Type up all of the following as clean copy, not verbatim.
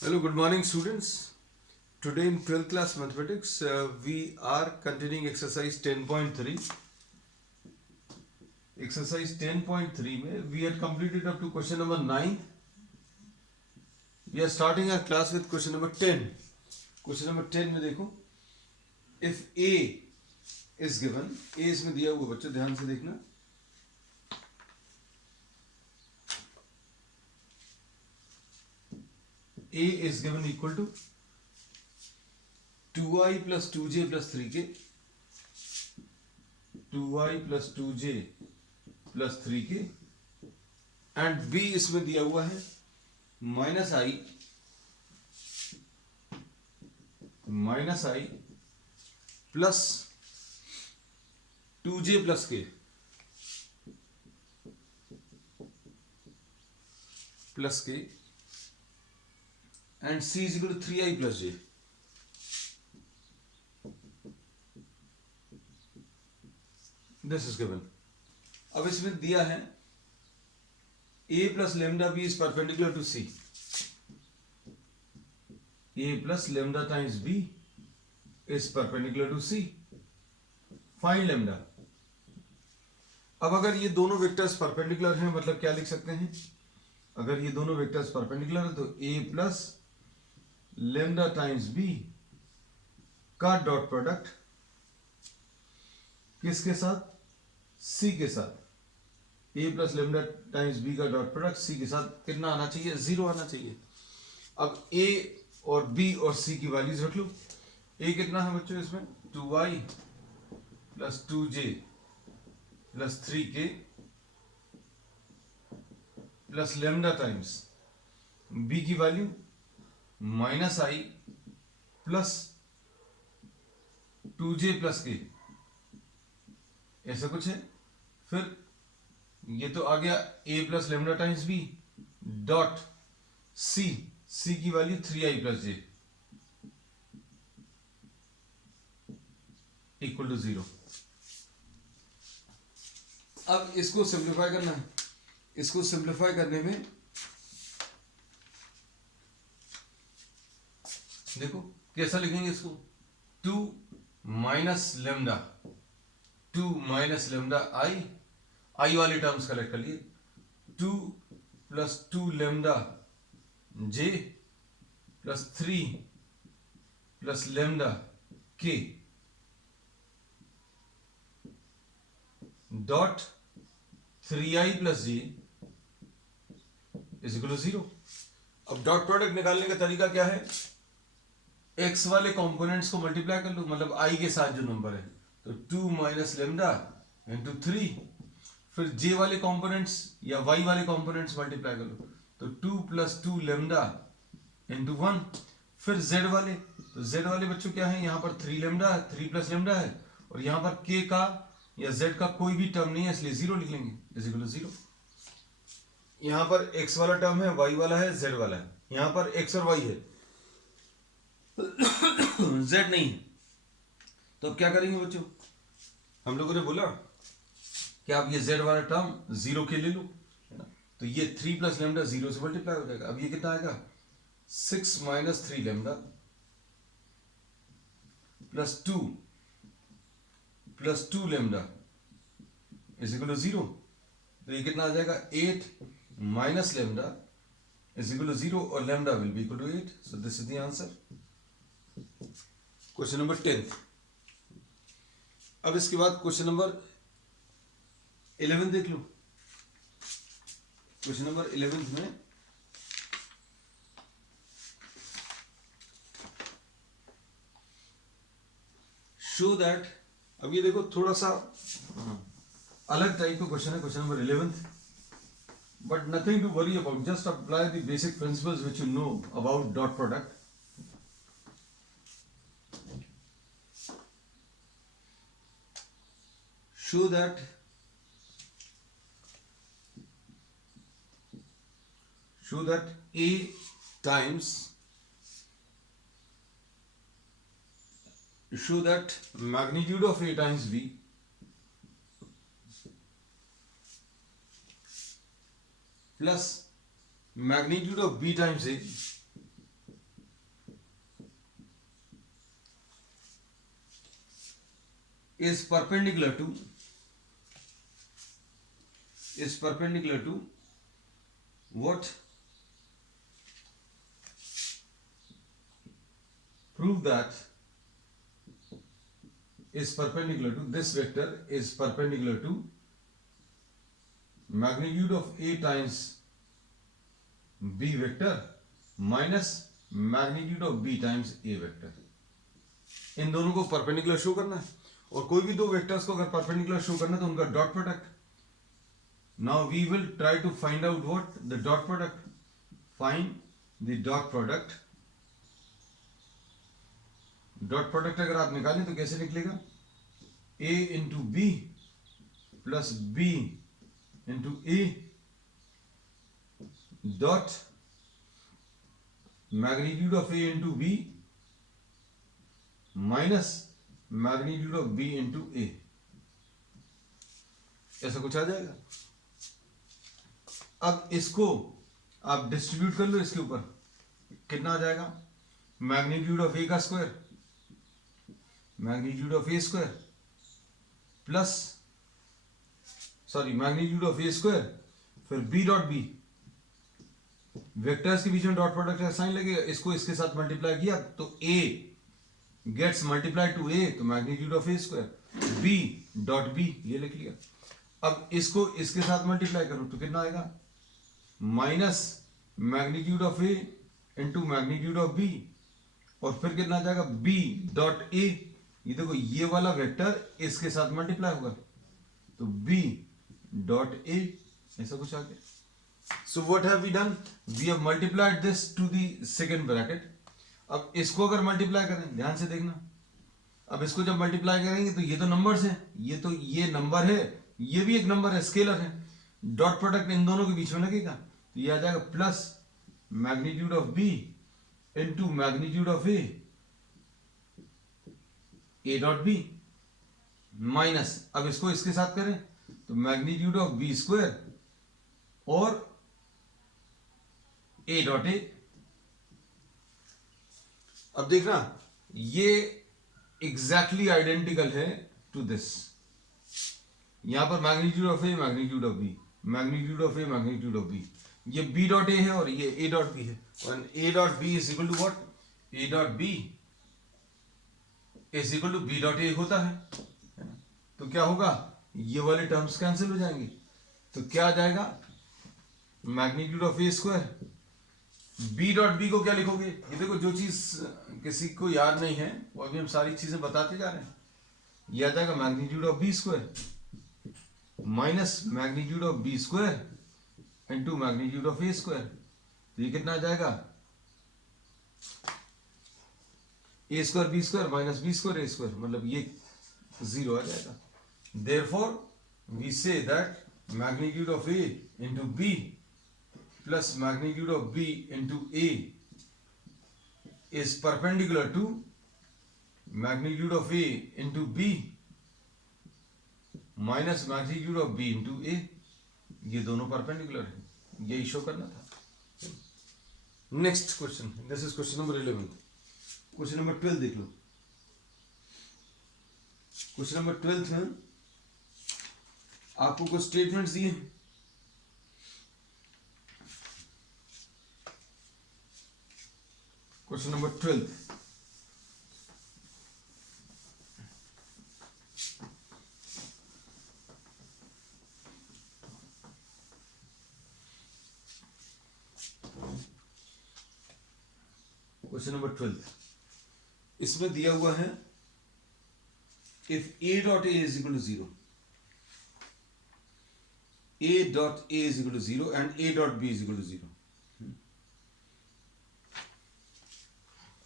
Hello, good morning, students. Today in 12th class mathematics, we are continuing exercise 10.3. Exercise 10.3 में we had completed up to question number 9. We are starting our class with question number 10. Question number 10 में देखो, if A is given, A इसमें दिया हुआ बच्चों ध्यान से देखना. A is given equal to 2i plus 2j plus 3k, 2i plus 2j plus 3k, and B इसमें दिया हुआ है minus i plus 2j plus k and C is equal to 3i plus j. This is given. अब इसमें दिया है a plus lambda b is perpendicular to C. a plus lambda times b is perpendicular to C. Find lambda. अब अगर ये दोनों vectors perpendicular हैं मतलब क्या लिख सकते हैं? अगर ये दोनों वेक्टर्स परपेंडिकुलर है तो a plus lambda times b का डॉट प्रोडक्ट किसके साथ? C के साथ. a plus lambda times b का डॉट प्रोडक्ट C के साथ कितना आना चाहिए? 0 आना चाहिए. अब a और b और c की वैल्यूज रख लो. a कितना है बच्चों इसमें? 2i plus 2j plus 3k plus lambda times b की value minus i plus 2j plus के, ऐसा कुछ है. फिर ये तो आ गया a plus lambda times b dot c की value 3i plus j equal to 0. अब इसको सिंप्लीफाई करना है. इसको सिंप्लीफाई करने में देखो कैसा लिखेंगे इसको. 2 माइनस लेमडा आई वाले टर्म्स कलेक्ट कर लिए. 2 plus 2 lambda j plus 3 plus lambda k dot 3i plus j is equal to 0. अब डॉट प्रोडक्ट निकालने का तरीका क्या है? x वाले कंपोनेंट्स को मल्टीप्लाई कर लो, मतलब i के साथ जो नंबर है. तो 2 माइनस लेमडा इंटू 3. फिर j वाले कंपोनेंट्स या y वाले कंपोनेंट्स मल्टीप्लाई कर लो. तो 2 प्लस 2 लेमडा इंटू 1. फिर z वाले, तो z वाले बच्चों क्या है? यहाँ पर 3 लेमडा है, 3 प्लस लेमडा है, और यहाँ पर k का या z का कोई भी टर्म नहीं है इसलिए 0 लिख लेंगे. Is equal to 0. यहाँ पर x वाला टर्म है, y वाला है, z वाला है. यहाँ पर x और y है, z नहीं. तो अब क्या करेंगे बच्चों? हम लोगों ने बोला कि आप ये z वाला टर्म 0 के ले लो, है ना. तो ये 3 प्लस लेमडा 0 से मल्टीप्लाई हो जाएगा. अब ये कितना आएगा? 6 minus 3 lambda plus 2 plus 2 lambda is equal to 0. तो ये कितना आ जाएगा? 8 minus lambda is equal to 0 और lambda will be equal to 8. So this is the answer. Question number 10. अब इसके बाद क्वेश्चन नंबर 11 देख लो. क्वेश्चन नंबर 11 में शो दैट, अब ये देखो थोड़ा सा अलग टाइप का क्वेश्चन है. Question number 11, but nothing to worry about. Just apply the basic principles which you know about dot product. Show that A times, show that magnitude of A times B plus magnitude of B times A is perpendicular to what? Prove that is perpendicular to, this vector is perpendicular to magnitude of A times B vector minus magnitude of B times A vector. इन दोनों को perpendicular show करना है, और कोई भी दो vectors को अगर परपेंडिकुलर शो करना है तो उनका dot product. Now we will try to find out what the dot product. Find the dot product. Dot product अगर आप निकालें तो कैसे निकलेगा? A into B plus B into A dot magnitude of A into B minus magnitude of B into A. ऐसा कुछ आ जाएगा. अब इसको आप डिस्ट्रीब्यूट कर लो इसके ऊपर, कितना आ जाएगा? मैग्नीट्यूड ऑफ A का square, magnitude of A square plus magnitude of A square, फिर B डॉट B. वेक्टर्स के बीच में डॉट प्रोडक्ट का साइन लगेगा, इसको इसके साथ मल्टीप्लाई किया तो A gets multiply to A, तो magnitude of A square, B dot B ये लिख लिया. अब इसको इसके साथ मल्टीप्लाई करो तो कितना आएगा? Minus magnitude of A into magnitude of B, और फिर कितना आ जाएगा? B dot A. ये देखो ये वाला वेक्टर इसके साथ मल्टीप्लाई होगा तो B डॉट A. ऐसा कुछ आ गया. So what have we done? We have multiplied this to the second bracket. अब इसको अगर मल्टीप्लाई करें, ध्यान से देखना, अब इसको जब मल्टीप्लाई करेंगे तो ये तो नंबर्स हैं, ये नंबर है, ये भी एक नंबर है, स्केलर है. डॉट प्रोडक्ट इन दोनों के बीच में लगेगा तो ये आ जाएगा plus magnitude of B into magnitude of A dot B minus, अब इसको इसके साथ करें तो मैग्नीट्यूड ऑफ B स्क्वायर और A डॉट A. अब देखना ये एग्जैक्टली आइडेंटिकल है टू दिस. यहां पर magnitude of A magnitude of B, magnitude of A magnitude of B, ये B डॉट A है और ये A डॉट B है. और A dot B is equal to what? A dot B is equal to B dot A होता है. तो क्या होगा? ये वाले टर्म्स कैंसिल हो जाएंगे तो क्या आ जाएगा? Magnitude of A square. B dot B को क्या लिखोगे? ये देखो जो चीज किसी को याद नहीं है वो अभी हम सारी चीजें बताते जा रहे हैं. ये आ जाएगा magnitude of B square minus magnitude of B square into magnitude of A square. तो ये कितना आ जाएगा? A square B square minus B square A square, मतलब ये 0 आ जाएगा. Therefore we say that magnitude of A into B plus magnitude of B into A is perpendicular to magnitude of A into B minus magnitude of B into A. ये दोनों perpendicular है, यही show करना था. Next question, this is question number 11. Question number 12 देख लो. Question number 12 में आपको कुछ स्टेटमेंट्स दिए हैं. Question number 12. क्वेश्चन नंबर 12 इसमें दिया हुआ है if A dot A is equal to 0, A dot A is equal to 0 and A dot B is equal to 0.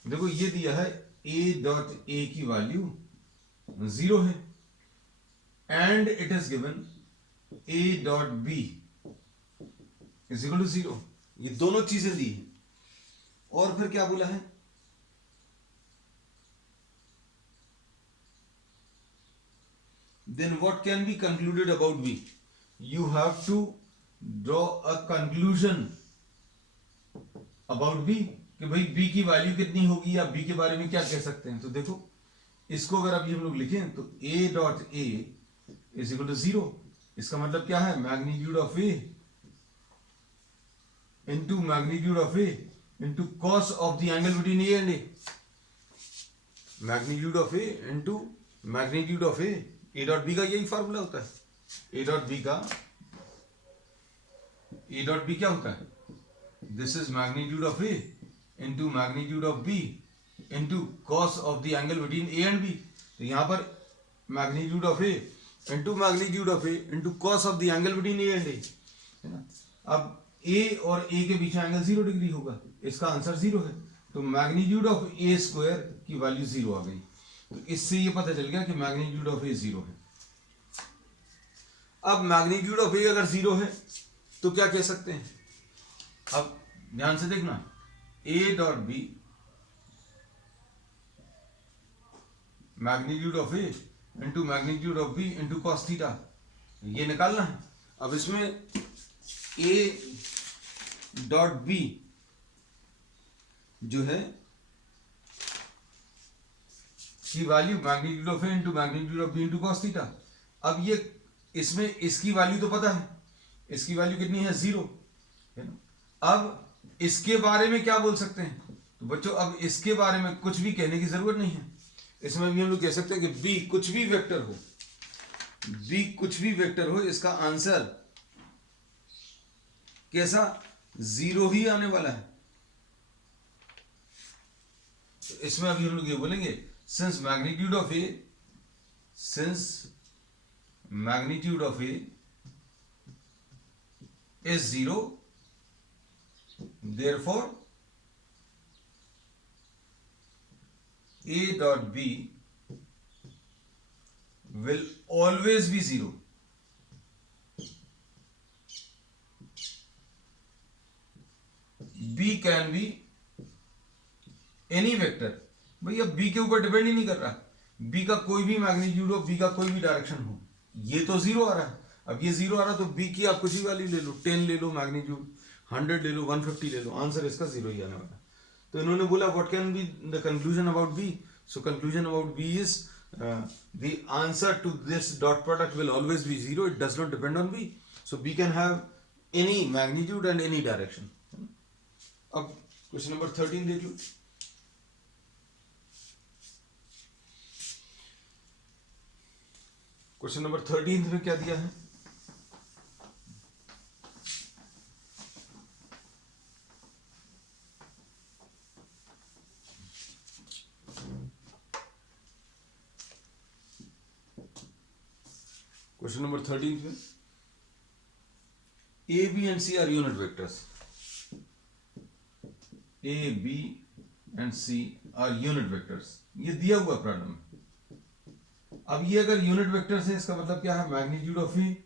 देखो ये दिया है A डॉट A की वैल्यू 0 है and it is given A dot B is equal to 0. ये दोनों चीजें दी है और फिर क्या बोला है? Then what can be concluded about B? You have to draw a conclusion about B कि भाई B की वैल्यू कितनी होगी या B के बारे में क्या कह सकते हैं. तो देखो इसको अगर अभी हम लोग लिखें तो A dot A is equal to 0। इसका मतलब क्या है, magnitude of A into magnitude of A into cos of the angle between A and A. Magnitude of A into magnitude of A dot B का यही formula होता है। A dot B क्या होता है, this is magnitude of A into magnitude of B into cos of the angle between A and B. तो यहां पर magnitude of A into magnitude of A into cos of the angle between A and A, है ना। अब ए और ए के बीच angle 0 degree होगा, इसका आंसर 0 है, तो मैग्नीट्यूड ऑफ ए स्क्वायर की वैल्यू 0 आ गई। तो इससे ये पता चल गया कि मैग्नीट्यूड ऑफ ए 0 है। अब मैग्नीट्यूड ऑफ ए अगर 0 है तो क्या कह सकते हैं, अब ध्यान से देखना, A dot B magnitude of A into magnitude of B into cos theta, ये निकालना है। अब इसमें ए डॉट बी जो है की value magnitude of A into magnitude of B into cos theta. अब ये इसमें इसकी वैल्यू तो पता है, इसकी वैल्यू कितनी है, 0, है ना। अब इसके बारे में क्या बोल सकते हैं, तो बच्चों अब इसके बारे में कुछ भी कहने की जरूरत नहीं है। इसमें भी हम लोग कह सकते हैं कि बी कुछ भी वेक्टर हो, बी कुछ भी वेक्टर हो, इसका आंसर कैसा, 0 ही आने वाला है। तो इसमें अभी हम लोग ये बोलेंगे, since magnitude of A is 0, therefore A dot B will always be 0. B can be any vector। भैया B के ऊपर डिपेंड ही नहीं कर रहा, B का कोई भी मैग्नीट्यूड हो, B का कोई भी डायरेक्शन हो, ये तो 0 आ रहा है। अब ये 0 आ रहा तो B की आप कुछ ही वैल्यू ले लो, 10 ले लो मैग्नीट्यूड, 100 ले लो, 150 ले लो, आंसर इसका 0 ही आने वाला है। तो इन्होंने बोला what can be the conclusion about B, so conclusion about B is the answer to this dot product will always be 0, it does not depend on B, so B can have any magnitude and any direction. अब question number 13 देख लो। Question number 13 में क्या दिया है, question number 13 में A B and C are unit vectors, A B and C are unit vectors, ये दिया हुआ प्रॉब्लम में। अब ये अगर यूनिट वेक्टर्स है, इसका मतलब क्या है, मैग्नीट्यूड ऑफ ए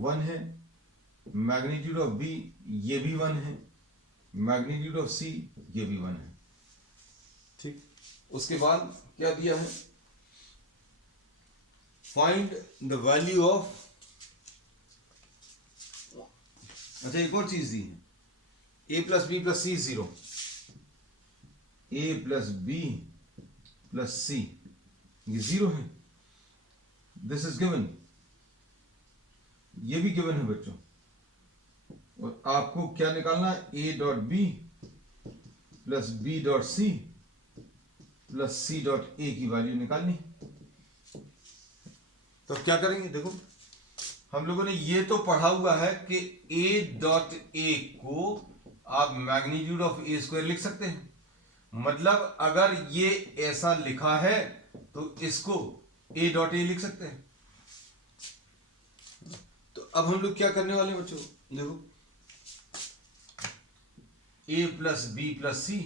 1 है, मैग्नीट्यूड ऑफ बी ये भी 1 है, मैग्नीट्यूड ऑफ सी ये भी 1 है, ठीक। उसके बाद क्या दिया है, फाइंड द वैल्यू ऑफ, अच्छा एक और चीज दी है, ए प्लस बी प्लस सी 0, ए प्लस बी प्लस सी ये 0 है, दिस इज गिवन, ये भी गिवन है बच्चों। और आपको क्या निकालना है, A dot B plus B dot C plus C dot A की वैल्यू निकालनी। तो क्या करेंगे, देखो हम लोगों ने ये तो पढ़ा हुआ है कि ए डॉट ए को आप मैग्नीट्यूड ऑफ ए स्क्वायर लिख सकते हैं, मतलब अगर ये ऐसा लिखा है तो इसको ए डॉट ए लिख सकते हैं। तो अब हम लोग क्या करने वाले हैं बच्चों, देखो A plus B plus C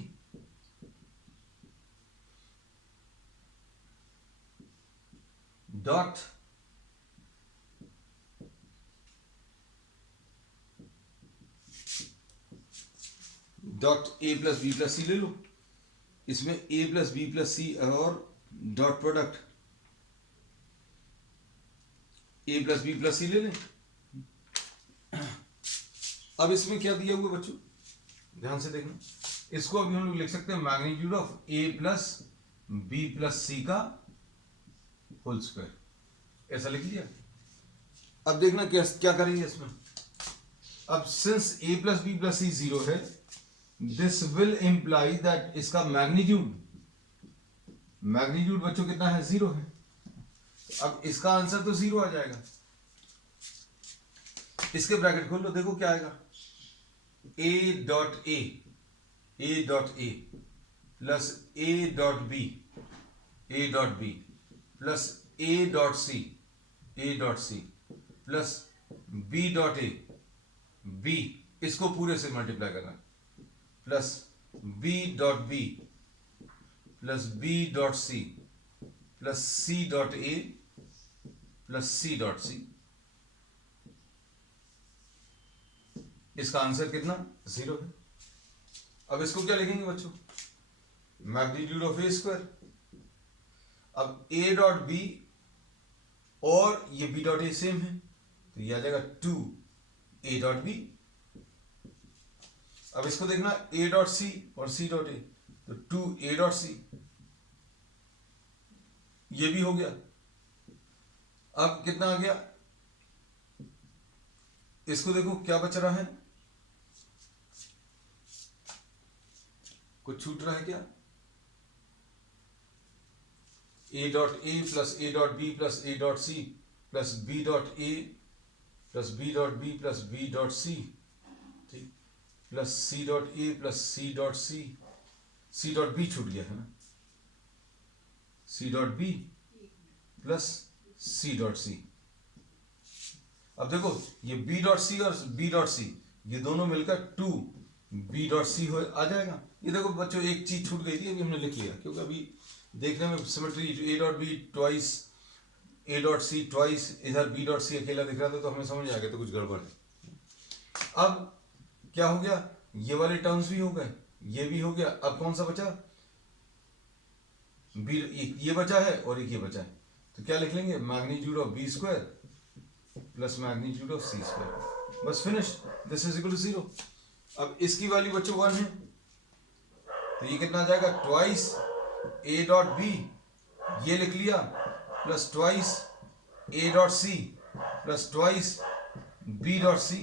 dot A plus B plus C ले लो, इसमें A plus B plus C और dot product A plus B plus C ले लें। अब इसमें क्या दिया हुआ बच्चों, ध्यान से देखना, इसको अभी हम लोग लिख सकते हैं magnitude of A plus B plus C का होल स्क्वायर, ऐसा लिख लिया। अब देखना क्या क्या करेंगे इसमें। अब सिंस ए प्लस बी प्लस सी 0 है, दिस विल इंप्लाई दैट इसका मैग्नीट्यूड बच्चों कितना है, 0 है। अब इसका आंसर तो 0 आ जाएगा। इसके ब्रैकेट खोल लो, देखो क्या आएगा, A dot A plus A dot B plus A dot C plus B dot A, B इसको पूरे से मल्टीप्लाई करना, plus B dot B plus B dot C plus C dot A plus C dot C. इसका answer कितना, 0 है। अब इसको क्या लिखेंगे बच्चों, मैग्नीट्यूड ऑफ ए स्क्वायर। अब ए डॉट बी और ये बी डॉट ए सेम है, तो ये आ जाएगा 2 ए डॉट बी। अब इसको देखना, ए डॉट सी और सी डॉट ए, तो 2 ए डॉट सी, ये भी हो गया। अब कितना आ गया, इसको देखो क्या बच रहा है, कुछ छूट रहा है क्या, A dot A plus A dot B plus A dot C plus B dot A plus B dot B plus B dot C, ठीक, plus C dot A plus C dot C, C dot B छूट गया है ना, C dot B plus C dot C. अब देखो ये B dot सी और B dot सी ये दोनों मिलकर 2 बी डॉट सी हो आ जाएगा। ये देखो बच्चों एक चीज छूट गई थी, अभी हमने लिख लिया, क्योंकि अभी देखने में symmetry, A dot B twice A dot C twice, इधर बी डॉट सी अकेला दिख रहा था, तो हमें समझ आ गया तो कुछ गड़बड़ है। अब क्या हो गया, ये वाले टर्म्स भी हो गए, ये भी हो गया। अब कौन सा बचा, बी, ये बचा है और एक ये बचा है, तो क्या लिख लेंगे, magnitude of B square plus magnitude of C square, बस finish, this is equal to 0। अब इसकी वैल्यू बच्चों 1 है, तो ये कितना आ जाएगा, ट्वाइस ए डॉट बी, ये लिख लिया, plus twice A dot C plus twice B dot C,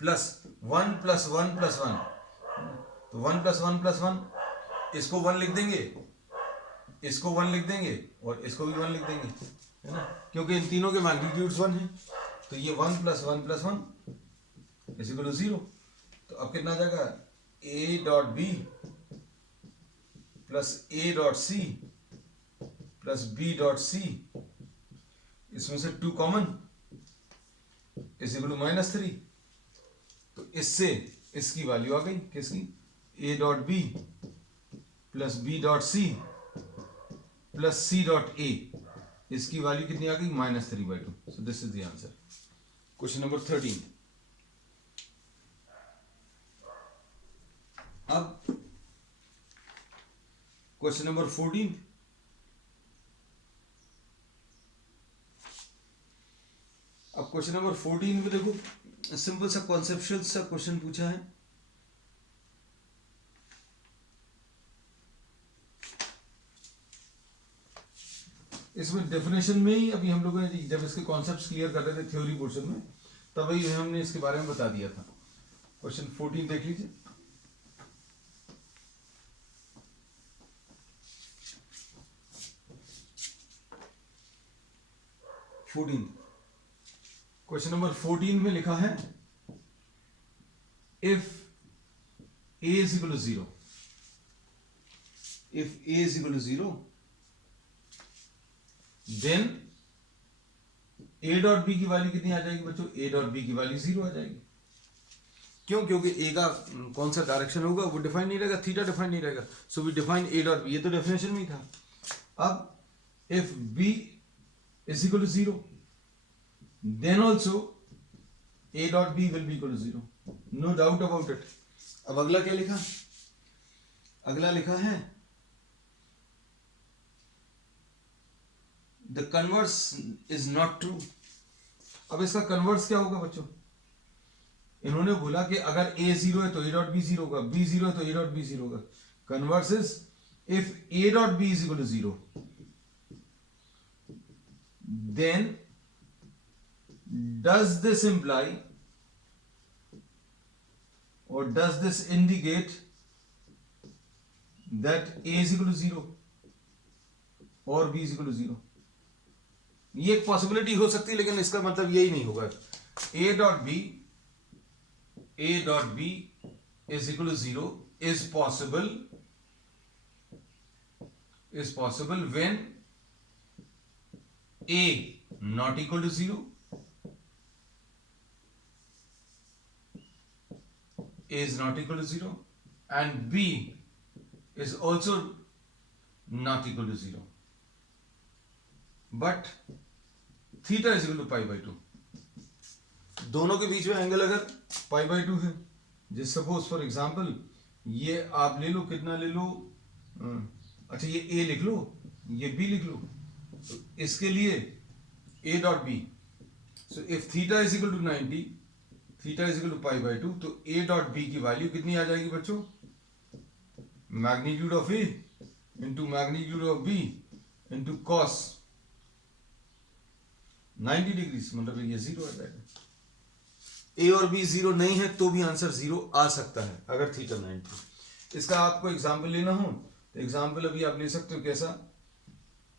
plus 1 plus 1 plus 1, तो 1 प्लस 1 प्लस 1, इसको 1 लिख देंगे, इसको 1 लिख देंगे और इसको भी 1 लिख देंगे, है ना, क्योंकि इन तीनों के मैग्नीट्यूड्स 1 है, तो ये 1 plus 1 plus 1 is equal to 0। तो अब कितना आ जाएगा, A dot B plus A dot C plus B dot C, इसमें से 2 कॉमन इज इक्वल टू -3। तो इससे इसकी वैल्यू आ गई, किसकी, A dot B plus B dot C plus C dot A, इसकी वैल्यू कितनी आ गई, -3/2। So this is the answer. Question number 13। अब क्वेश्चन नंबर 14। अब क्वेश्चन नंबर 14 में देखो सिंपल सा कॉन्सेप्चुअल सा क्वेश्चन पूछा है। इसमें डेफिनेशन में ही अभी हम लोगों ने जब इसके कॉन्सेप्ट्स क्लियर कर रहे थे थ्योरी पोर्शन में, तब ही हमने इसके बारे में बता दिया था। क्वेश्चन 14 देख लीजिए। क्वेश्चन नंबर 14 में लिखा है, if a is equal to 0, if a is equal to 0, then a dot B की वैल्यू कितनी आ जाएगी बच्चों, a डॉट बी की वैल्यू 0 आ जाएगी। क्यों, क्योंकि a का कौन सा डायरेक्शन होगा वो डिफाइन नहीं रहेगा, थीटा डिफाइन नहीं रहेगा, so we define a dot B, ये तो डेफिनेशन में ही था। अब if b is equal to 0, then also a dot b will be equal to 0, no doubt about it। अब अगला क्या लिखा, अगला लिखा है the converse is not true। अब इसका कन्वर्स क्या होगा बच्चों, इन्होंने बोला कि अगर a 0 है तो a डॉट b 0 होगा, b 0 है तो a डॉट b 0 होगा। Converse is if a dot b is equal to 0, then does this imply or does this indicate that a is equal to 0 और b is equal to 0? ये एक possibility हो सकती है, लेकिन इसका मतलब यही नहीं होगा. a dot b is equal to 0 is possible when a not equal to 0, a is not equal to 0, and b is also not equal to 0, but theta is equal to pi by 2. दोनों के बीच में angle अगर पाई by 2 है, जैसे suppose for example ये आप ले लो, कितना ले लो, अच्छा ये a लिख लो, ये b लिख लो, तो इसके लिए a dot b, so if theta is equal to 90, theta is equal to pi by 2, तो a डॉट b की वैल्यू कितनी आ जाएगी बच्चों? Magnitude of a into magnitude of b into cos 90 degree, मतलब ये 0 आ जाएगा. ए और बी 0 नहीं है तो भी आंसर 0 आ सकता है अगर थीटा 90. इसका आपको एग्जांपल लेना हो तो एग्जांपल अभी आप ले सकते हो कैसा,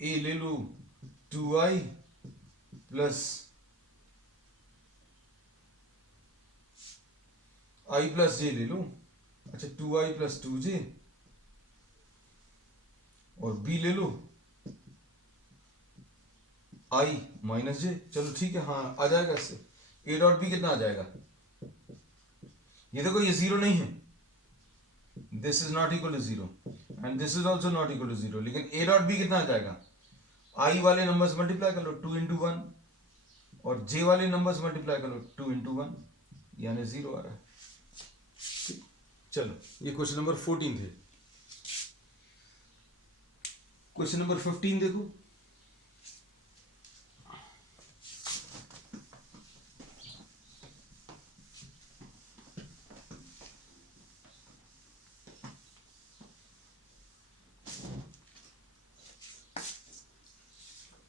ए ले लो 2i प्लस i प्लस जे ले लो, अच्छा 2i प्लस 2j, और b ले लो i माइनस जे. चलो ठीक है, हाँ आ जाएगा इससे. a डॉट बी कितना आ जाएगा? ये देखो ये 0 नहीं है, this is not equal to 0 and this is also not equal to 0, लेकिन a डॉट बी कितना आ जाएगा? i वाले नंबर्स मल्टीप्लाई कर लो 2 इंटू 1 और j वाले नंबर्स मल्टीप्लाई कर लो 2 इंटू 1, यानी 0 आ रहा है. चलो ये क्वेश्चन नंबर 14 थे. क्वेश्चन नंबर 15 देखो.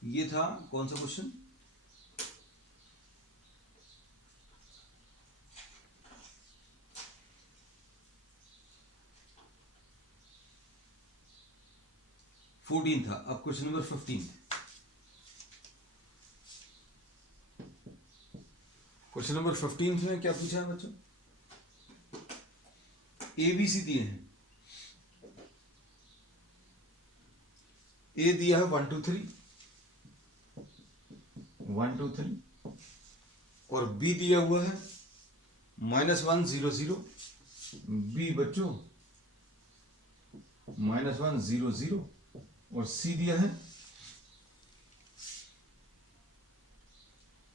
ये था कौन सा क्वेश्चन? था. अब क्वेश्चन नंबर 15. क्वेश्चन नंबर 15 में क्या पूछा है बच्चों? एबीसी दिए हैं. ए दिया है 1 2 3 1 2 3 और बी दिया हुआ है -1 0 0, बी बच्चों -1 0 0, और सी दिया है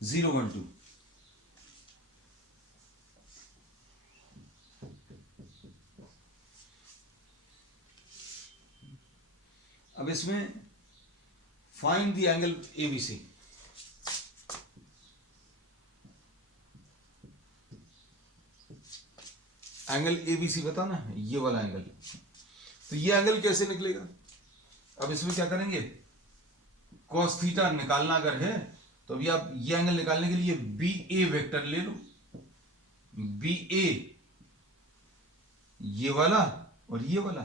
0 1 2. अब इसमें find the angle ABC. Angle ABC बताना है, ये वाला एंगल. तो ये एंगल कैसे निकलेगा? अब इसमें क्या करेंगे, कॉस थीटा निकालना अगर है तो अभी आप ये एंगल निकालने के लिए बी ए वेक्टर ले लो. बी ए ये वाला और ये वाला,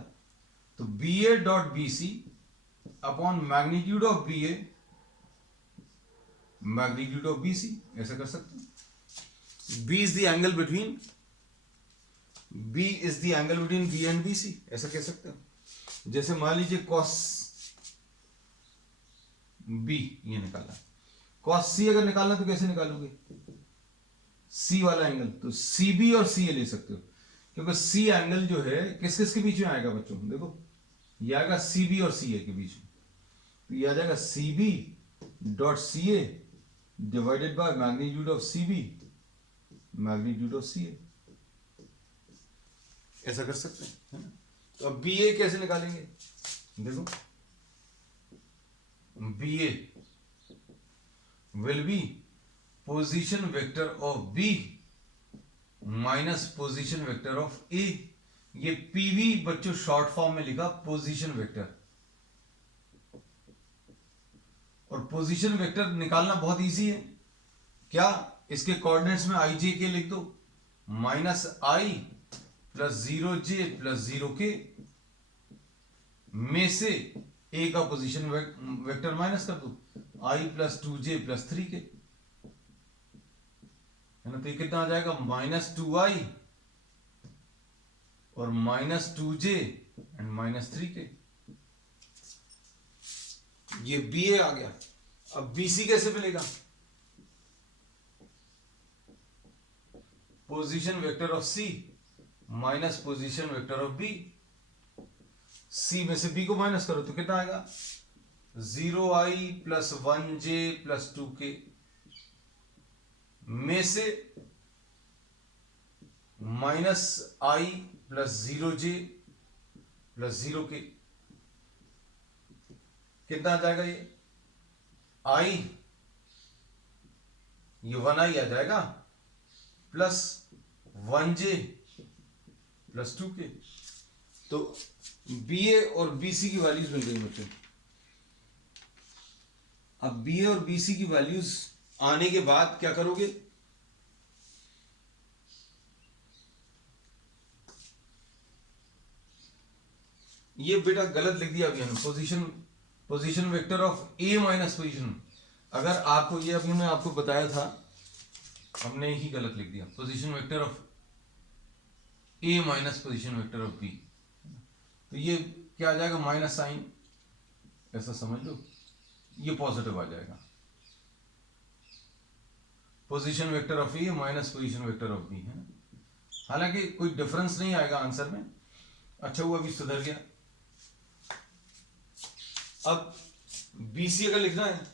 तो B A dot B C upon magnitude of B A magnitude of B C, ऐसा कर सकते हैं. B is the angle between B is the angle between B and BC, ऐसा कह सकते हो. जैसे मान लीजिए cos B ये निकाला, cos C अगर निकालना तो कैसे निकालोगे? C वाला एंगल, तो CB और CA ले सकते हो, क्योंकि C एंगल जो है किस किस के बीच में आएगा बच्चों? देखो ये आएगा CB और CA के बीच में, तो ये आ जाएगा CB dot CA divided by magnitude of CB magnitude of CA, ऐसा कर सकते हैं, है ना. तो अब बी ए कैसे निकालेंगे? देखो B A will be position vector of B minus position vector of A. ये पीवी बच्चों शॉर्ट फॉर्म में लिखा पोजीशन वेक्टर, और पोजीशन वेक्टर निकालना बहुत इजी है। क्या? इसके कोऑर्डिनेट्स में आई जे के लिख दो, minus i plus 0j plus 0k में से ए का पोजीशन वेक्टर माइनस कर दो, आई प्लस 2j प्लस 3k, है ना। तो ये कितना आ जाएगा? -2i और -2j एंड -3k। ये बी ए आ गया। अब बीसी कैसे मिलेगा? Position vector of C minus position vector of B. C में से बी को माइनस करो तो कितना आएगा? 0i plus 1j plus 2k में से -i plus 0j plus 0k। कितना आ जाएगा? ये i, ये 1i आ जाएगा प्लस 1j प्लस 2k। तो बी ए और बीसी की वैल्यूज मिल गई बच्चों। अब बी ए और बीसी की वैल्यूज आने के बाद क्या करोगे? ये बेटा गलत लिख दिया अभी हमने, position vector of A minus position. अगर आपको ये अभी मैं आपको बताया था, हमने ही गलत लिख दिया। Position vector of A minus position vector of B, तो ये क्या आ जाएगा? माइनस साइन, ऐसा समझ लो, ये पॉजिटिव आ जाएगा। Position vector of A minus position vector of B, है ना। हालांकि कोई डिफरेंस नहीं आएगा आंसर में। अच्छा हुआ अभी सुधर गया। अब बीसी अगर लिखना है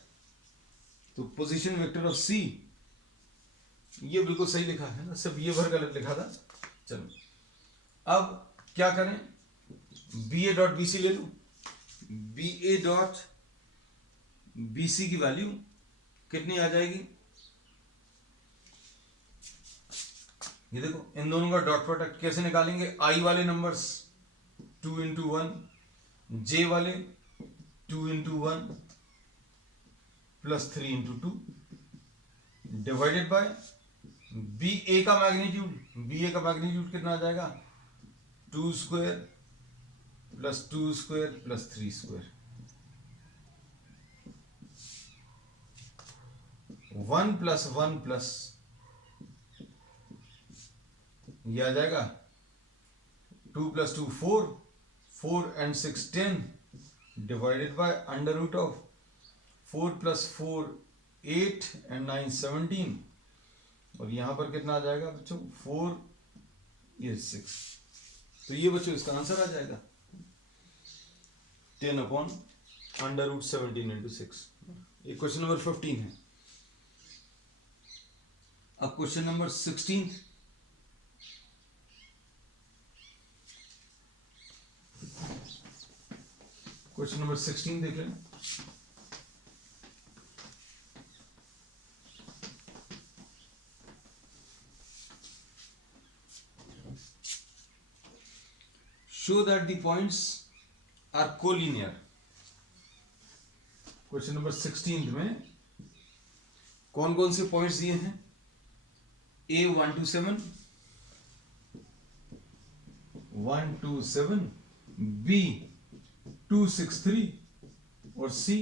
तो पोजीशन वेक्टर ऑफ सी, ये बिल्कुल सही लिखा है ना, सिर्फ ये भर गलत लिखा था। चलो अब क्या करें? B A dot B C ले लो। B A dot B C की वैल्यू कितनी आ जाएगी? ये देखो, इन दोनों का डॉट प्रोडक्ट कैसे निकालेंगे? आई वाले नंबर्स 2 इंटू 1, जे वाले 2 into 1 plus 3 into 2 divided by B A का मैग्नीट्यूड। बी ए का मैग्नीट्यूड कितना आ जाएगा? 2 square plus 2 square plus 3 square. 1 plus 1 plus ये आ जाएगा 2 plus 2 4, 4 and 6 10 divided by under root of 4 plus 4 8 and 9 17, और यहां पर कितना आ जाएगा बच्चों? 4 ये 6। तो ये बच्चों इसका आंसर आ जाएगा 10 अपॉन अंडर रूट 17 इंटू 6। ये क्वेश्चन नंबर 15 है। अब क्वेश्चन नंबर 16। क्वेश्चन नंबर 16 देख लें। Show that the points are collinear। Question number 16 में कौन कौन से पॉइंट्स दिए हैं? A 1 to 7, 1 to 7, B 2 6 3 और C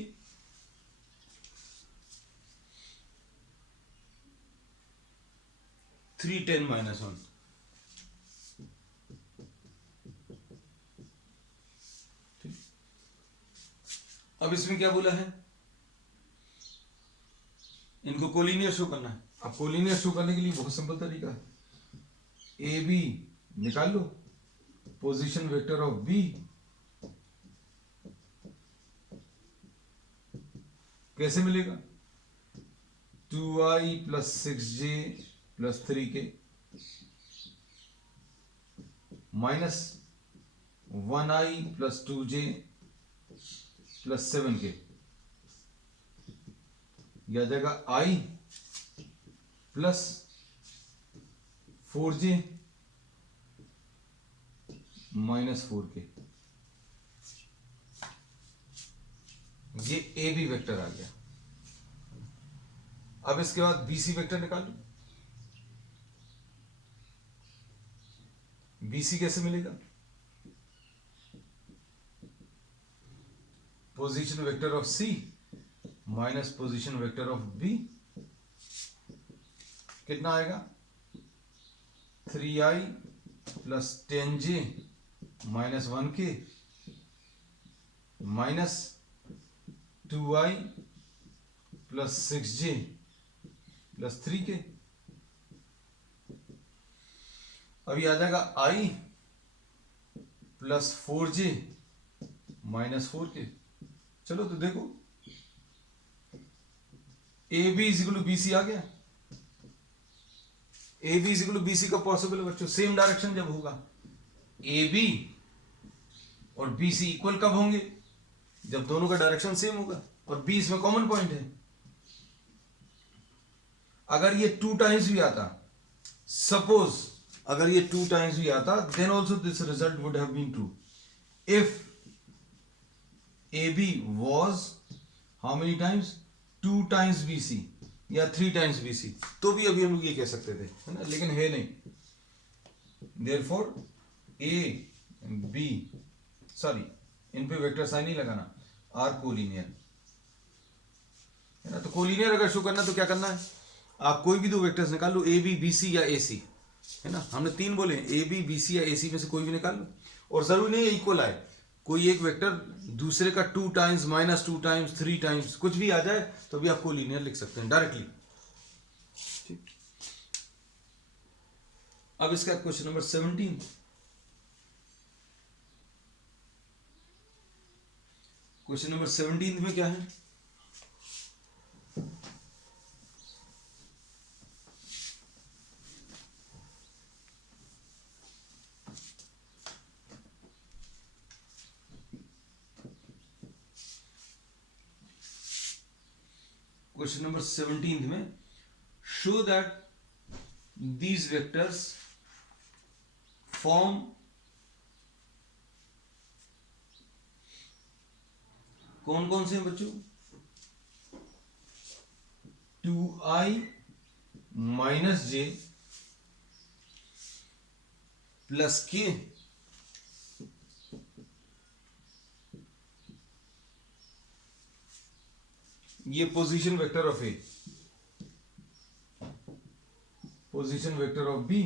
3 10 -1। अब इसमें क्या बोला है? इनको कोलिनियर शो करना है। अब कोलिनियर शो करने के लिए बहुत सिंपल तरीका है। ए बी निकाल लो, पोजीशन वेक्टर ऑफ बी कैसे मिलेगा? 2i plus 6j plus 3k minus 1i plus 2j plus 7k। यह आ जाएगा i प्लस 4j -4k, ये ए बी वेक्टर आ गया। अब इसके बाद बी सी वेक्टर निकालो। बी सी कैसे मिलेगा? Position vector of C minus position vector of B, कितना आएगा? 3i plus 10j minus 1k minus 2i plus 6j plus 3k। अभी आ जाएगा i plus 4j minus 4k। चलो तो देखो, A B equal to B C आ गया। A B equal to B C का पॉसिबल है बच्चों सेम डायरेक्शन जब होगा। ए बी और बी सी इक्वल कब होंगे? जब दोनों का डायरेक्शन सेम होगा, और बी इसमें कॉमन पॉइंट है। अगर ये 2 टाइम्स भी आता, सपोज अगर ये 2 टाइम्स भी आता, then also this result would have been true if A B was how many times? 2 times B C या 3 टाइम्स बी सी, तो भी अभी हम लोग ये कह सकते थे, है ना, लेकिन है नहीं। देयरफॉर ए बी, सॉरी इन पे वेक्टर साइन नहीं लगाना, आर कोलिनियर, है ना। तो कोलिनियर अगर शो करना तो क्या करना है? आप कोई भी 2 वेक्टर्स निकाल लो, ए बी बी सी या ए सी, है ना। हमने 3 बोले, ए बी बी सी या ए सी में से कोई भी निकाल लो, और जरूरी नहीं है इक्वल आए। कोई एक वेक्टर दूसरे का 2 टाइम्स, -2 टाइम्स, 3 टाइम्स कुछ भी आ जाए तो भी आपको लीनियर लिख सकते हैं डायरेक्टली। ठीक, अब इसका क्वेश्चन नंबर 17। क्वेश्चन नंबर 17 में क्या है? क्वेश्चन नंबर 17 में show that these vectors form कौन कौन से हैं बच्चों? 2i minus j plus k ये position vector of A, position vector of B,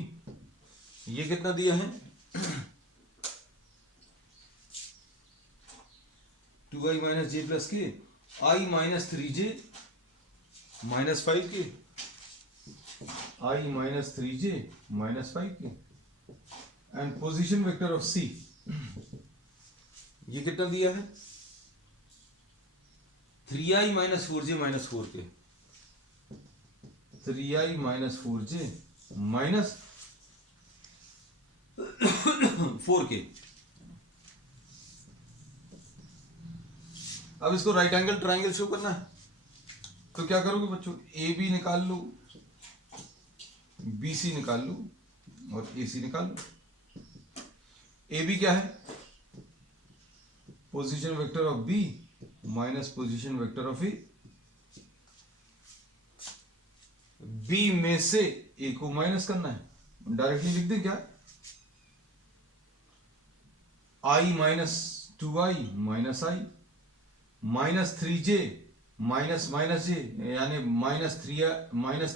ये कितना दिया है? 2i minus J plus K, I minus 3j minus 5k, I minus 3j minus 5k, and position vector of C, ये कितना दिया है? 3i minus 4j minus 4k, 3i minus 4j minus 4k। अब इसको राइट एंगल ट्राइंगल शो करना है, तो क्या करोगे बच्चों? ए बी निकाल लो, बी सी निकाल लो, और ए सी निकाल लो। ए बी क्या है? Position vector of B minus position vector of A. B में से ए को माइनस करना है, डायरेक्टली लिख दें क्या? आई माइनस 2i माइनस आई माइनस 3j माइनस माइनस जे, यानी माइनस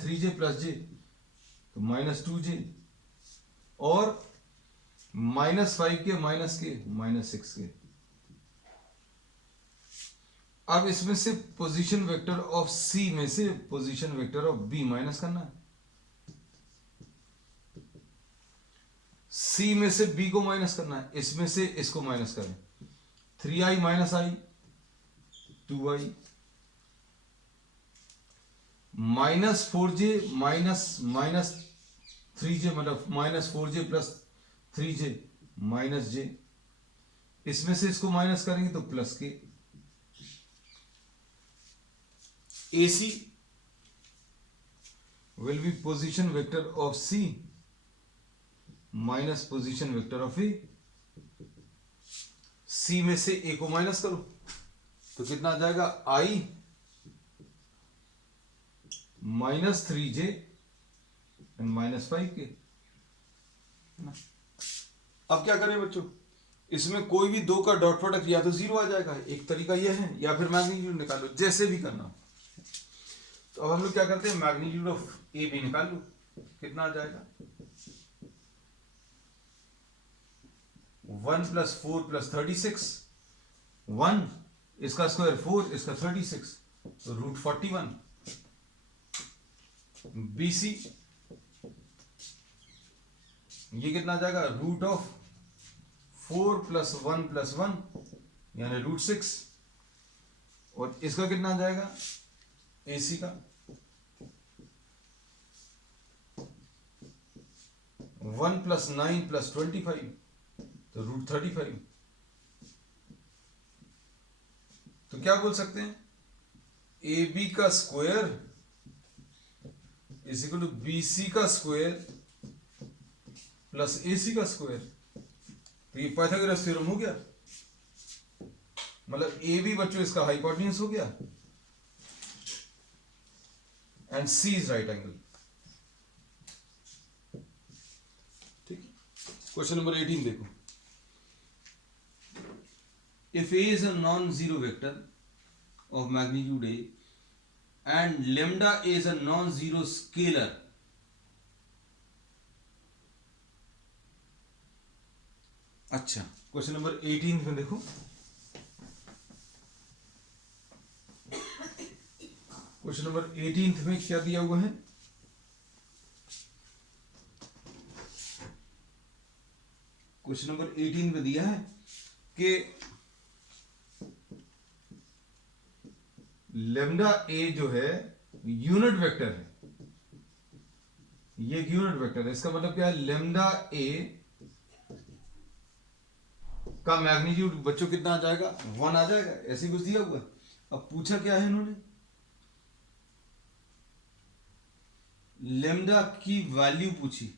3j प्लस जे, तो माइनस 2j, और माइनस 5k माइनस के माइनस 6k। अब इसमें से पोजीशन वेक्टर ऑफ सी में से position vector of B minus करना है। सी में से बी को माइनस करना है, इसमें से इसको माइनस करें। 3i माइनस आई 2i minus 4j minus minus 3j, मतलब minus 4j plus 3j minus j, इसमें से इसको माइनस करेंगे तो प्लस के। AC will be position vector of C minus position vector of A, सी में से ए को माइनस करो तो कितना आ जाएगा आई -3j एंड -5k। अब क्या करें बच्चों, इसमें कोई भी दो का डॉट प्रोडक्ट या तो जीरो आ जाएगा, एक तरीका यह है, या फिर मैग्नीट्यूड निकालो, जैसे भी करना। तो अब हम लोग क्या करते हैं, मैग्नीट्यूड ऑफ ए भी निकाल लो, कितना आ जाएगा 1 + 4 + 36, 1 इसका स्क्वायर 4 इसका 36 तो √41। BC ये कितना आ जाएगा √4 + 1 + 1 यानी √6, और इसका कितना आ जाएगा AC का 1 + 9 + 25 तो √35। तो क्या बोल सकते हैं, AB का स्क्वायर = BC का स्क्वायर प्लस AC का स्क्वायर। तो ये पाइथागोरस थ्योरम हो गया, मतलब AB बच्चों इसका हाइपोटेन्यूज हो गया and C is right angle. ठीक है, क्वेश्चन नंबर 18 देखो। If A is a non-zero vector of magnitude A and lambda is a non-zero scalar, अच्छा क्वेश्चन नंबर 18 में देखो, क्वेश्चन नंबर 18 में क्या दिया हुआ है, क्वेश्चन नंबर 18 में दिया है कि लेमडा ए जो है यूनिट वेक्टर है, ये यूनिट वेक्टर है। इसका मतलब क्या है, लेमडा ए का मैग्नीट्यूड बच्चों कितना आ जाएगा 1 आ जाएगा, ऐसे कुछ दिया हुआ है। अब पूछा क्या है इन्होंने, लेमडा की वैल्यू पूछी।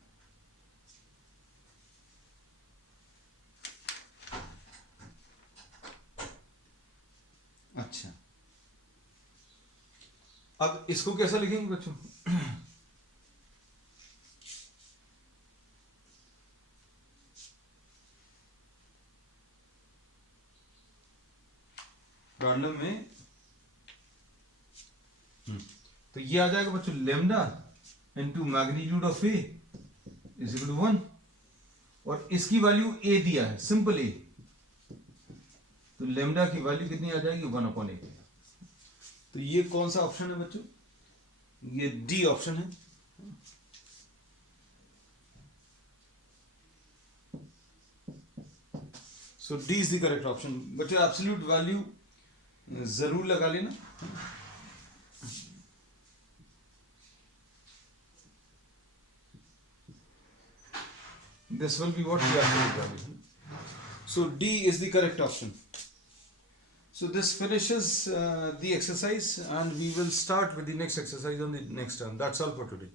अच्छा अब इसको कैसा लिखेंगे बच्चों, प्रॉब्लम में तो ये आ जाएगा बच्चों लेमडा इनटू मैग्नीट्यूड ऑफ ए = 1, और इसकी वैल्यू ए दिया है, सिंपल ए, तो लेमडा की वैल्यू कितनी आ जाएगी 1/8। तो ये कौन सा ऑप्शन है बच्चों, ये डी ऑप्शन है। So D is the correct option बच्चों। एब्सोल्यूट वैल्यू जरूर लगा लेना। This will be what we are doing. So D is the correct option. So this finishes the exercise, and we will start with the next exercise on the next term. That's all for today.